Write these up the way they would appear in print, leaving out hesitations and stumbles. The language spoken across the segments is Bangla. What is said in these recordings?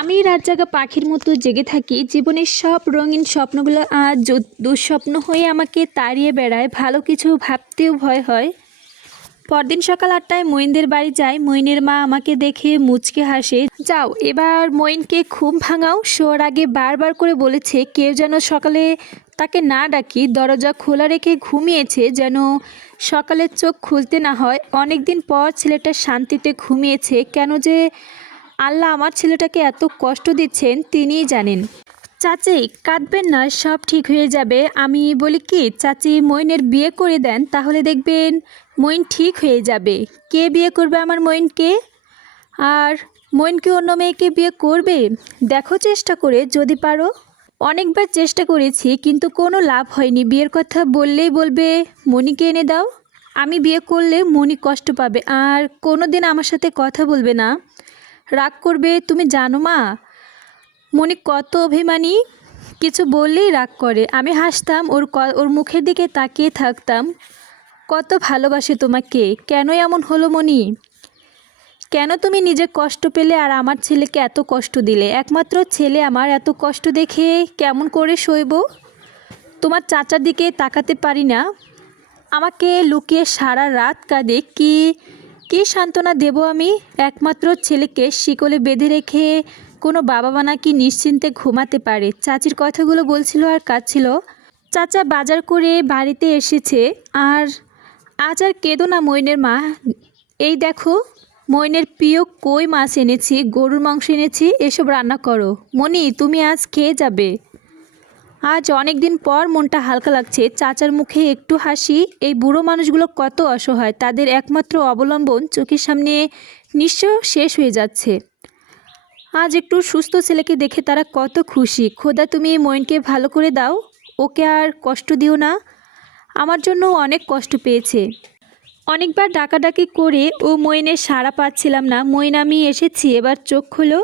আমি রাত জাগা পাখির মতো জেগে থাকি। জীবনের সব রঙিন স্বপ্নগুলো আজ দুঃস্বপ্ন হয়ে আমাকে তাড়িয়ে বেড়ায়। ভালো কিছু ভাবতেও ভয় হয়। পরদিন সকাল 8টায় মঈনদের বাড়ি যাই। মঈনের মা আমাকে দেখে মুচকে হাসে। যাও এবার মঈনকে ঘুম ভাঙাও। শোয়ার আগে বারবার করে বলেছে কেউ যেন সকালে তাকে না ডাকি। দরজা খোলা রেখে ঘুমিয়েছে যেন সকালের চোখ খুলতে না হয়। অনেক দিন পর ছেলেটা শান্তিতে ঘুমিয়েছে। কেন যে আল্লাহ আমার ছেলেটাকে এত কষ্ট দিচ্ছেন তিনিই জানেন। চাচি কাঁদবেন না, সব ঠিক হয়ে যাবে। আমি বলি কি চাচি মঈনের বিয়ে করে দেন, তাহলে দেখবেন মঈন ঠিক হয়ে যাবে। কে বিয়ে করবে আমার মঈনকে? আর মঈন কি অন্য মেয়েকে বিয়ে করবে? দেখো চেষ্টা করে যদি পারো। অনেকবার চেষ্টা করেছি কিন্তু কোনো লাভ হয়নি। বিয়ের কথা বললেই বলবে মণিকে এনে দাও। আমি বিয়ে করলে মণি কষ্ট পাবে আর কোনো দিন আমার সাথে কথা বলবে না, রাগ করবে। তুমি জানো মা মণি কত অভিমানী, কিছু বললেই রাগ করে। আমি হাসতাম, ওর মুখের দিকে তাকিয়ে থাকতাম। কত ভালোবাসে তোমাকে, কেন এমন হলো মণি? কেন তুমি নিজে কষ্ট পেলে আর আমার ছেলেকে এত কষ্ট দিলে? একমাত্র ছেলে আমার, এত কষ্ট দেখে কেমন করে সইব? তোমার চাচার দিকে তাকাতে পারি না, আমাকে লুকিয়ে সারা রাত কাঁদে। কি সান্ত্বনা দেব আমি? একমাত্র ছেলেকে শিকলে বেঁধে রেখে কোনো বাবা মা নাকি নিশ্চিন্তে ঘুমাতে পারে? চাচির কথাগুলো বলছিল আর কাঁদছিল। চাচা বাজার করে বাড়িতে এসেছে। আর আজ আর কেঁদো না মঈনের মা। এই দেখো মঈনের প্রিয় কই মাছ এনেছি, গরুর মাংস এনেছি, এসব রান্না করো। মণি তুমি আজ খেয়ে যাবে। আজ অনেক দিন পর মনটা হালকা লাগছে। চাচার মুখে একটু হাসি। এই বুড়ো মানুষগুলো কত অসহায়, তাদের একমাত্র অবলম্বন চোখের সামনে নিঃস্ব শেষ হয়ে যাচ্ছে। আজ একটু সুস্থ ছেলেকে দেখে তারা কত খুশি। খোদা তুমি মঈনকে ভালো করে দাও, ওকে আর কষ্ট দিও না। আমার জন্য অনেক কষ্ট পেয়েছে। অনেকবার ডাকাডাকি করে ও মঈনের সাড়া পাচ্ছিলাম না। মঈন আমি এসেছি, এবার চোখ খোলো।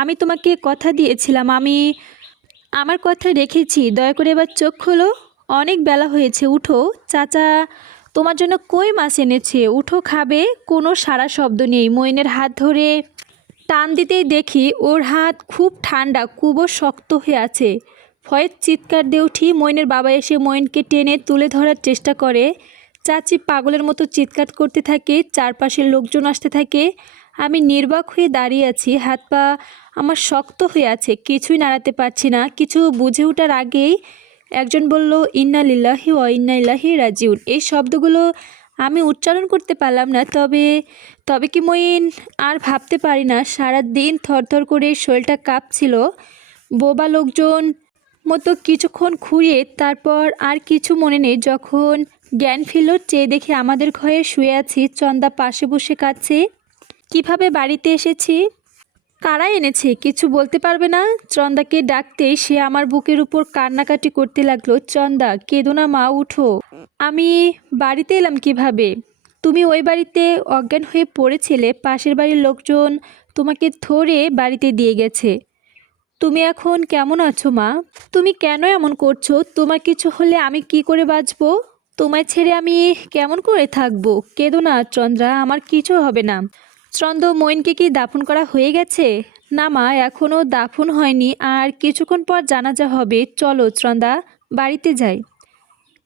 আমি তোমাকে কথা দিয়েছিলাম, আমি আমার কথা রেখেছি, দয়া করে এবার চোখ খোলো। অনেক বেলা হয়েছে, উঠো। চাচা তোমার জন্য কই মাছ এনেছে, উঠো খাবে। কোনো সাড়া শব্দ নেই। মঈনের হাত ধরে টান দিতেই দেখি ওর হাত খুব ঠান্ডা, খুবও শক্ত হয়ে আছে। ভয়ে চিৎকার দিয়ে উঠি। মঈনের বাবা এসে মঈনকে টেনে তুলে ধরার চেষ্টা করে। চাচি পাগলের মতো চিৎকার করতে থাকে, চারপাশের লোকজন আসতে থাকে। আমি নির্বাক হয়ে দাঁড়িয়ে আছি, হাত পা আমার শক্ত হয়ে আছে, কিছুই নাড়াতে পারছি না। কিছু বুঝে ওঠার আগেই একজন বলল ইন্না লিল্লাহি ওয়া ইন্না ইলাইহি রাজিউন। এই শব্দগুলো আমি উচ্চারণ করতে পারলাম না। তবে কি মঈন? আর ভাবতে পারি না। সারা দিন থরথর করে শরীরটা কাঁপছিল। বোবা লোকজন মতো কিছুক্ষণ ঘুরিয়ে তারপর আর কিছু মনে নেই। যখন জ্ঞান ফিরল, চেয়ে দেখে আমাদের ঘরে শুয়ে আছি। চন্দা পাশে বসে কাঁদছে। কিভাবে বাড়িতে এসেছি, কারা এনেছে কিছু বলতে পারবে না? চন্দাকে ডাকতেই সে আমার বুকের উপর কান্নাকাটি করতে লাগলো। চন্দা কেঁদো না মা, উঠো। আমি বাড়িতে এলাম কিভাবে? তুমি ওই বাড়িতে অজ্ঞান হয়ে পড়েছিলে, পাশের বাড়ির লোকজন তোমাকে ধরে বাড়িতে দিয়ে গেছে। তুমি এখন কেমন আছো মা? তুমি কেন এমন করছো? তোমার কিছু হলে আমি কি করে বাঁচবো? তোমায় ছেড়ে আমি কেমন করে থাকবো? কেঁদো না চন্দ্রা, আমার কিছু হবে না। মঈনকে কি দাফন করা হয়ে গেছে? না মা, এখনও দাফন হয়নি, আর কিছুক্ষণ পর জানাজা হবে। চলো চন্দা, বাড়িতে যাই।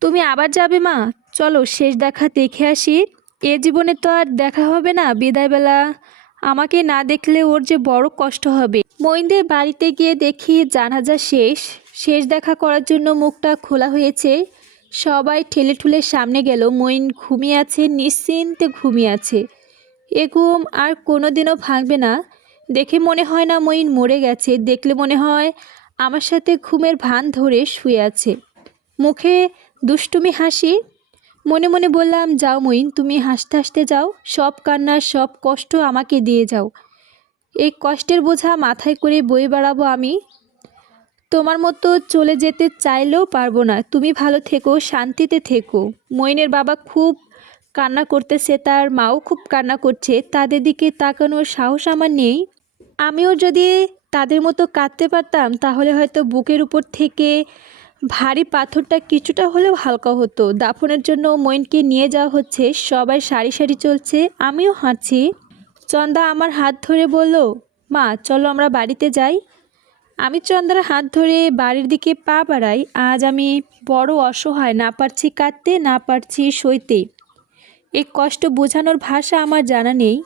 তুমি আবার যাবে মা? চলো শেষ দেখা দেখে আসি। এ জীবনে তো আর দেখা হবে না। বিদায়বেলা আমাকে না দেখলে ওর যে বড় কষ্ট হবে। মঈনদের বাড়িতে গিয়ে দেখি জানাজা শেষ দেখা করার জন্য মুখটা খোলা হয়েছে। সবাই ঠেলে ঠুলে সামনে গেল। মঈন ঘুমিয়ে আছে, নিশ্চিন্তে ঘুমিয়ে আছে। এ ঘুম আর কোনো দিনও ভাঙবে না। দেখে মনে হয় না মঈন মরে গেছে, দেখলে মনে হয় আমার সাথে ঘুমের ভান ধরে শুয়ে আছে। মুখে দুষ্টুমি হাসি। মনে মনে বললাম যাও মঈন, তুমি হাসতে হাসতে যাও, সব কান্না সব কষ্ট আমাকে দিয়ে যাও। এই কষ্টের বোঝা মাথায় করে বয়ে বেড়াবো আমি। তোমার মতো চলে যেতে চাইলেও পারবো না। তুমি ভালো থেকো, শান্তিতে থেকো। মঈনের বাবা খুব কান্না করতেছে, তার মাও খুব কান্না করছে। তাদের দিকে তাকানোর সাহস আমার নেই। আমিও যদি তাদের মতো কাঁদতে পারতাম তাহলে হয়তো বুকের উপর থেকে ভারী পাথরটা কিছুটা হলেও হালকা হতো। দাফনের জন্য মঈনকে নিয়ে যাওয়া হচ্ছে, সবাই সারি সারি চলছে, আমিও হাঁটছি। চন্দা আমার হাত ধরে বলল মা চলো আমরা বাড়িতে যাই। আমি চন্দ্রার হাত ধরে বাড়ির দিকে পা বাড়াই। আজ আমি বড় অসহায়, না পারছি কাঁদতে, না পারছি সইতে। এই কষ্ট বোঝানোর ভাষা আমার জানা নেই।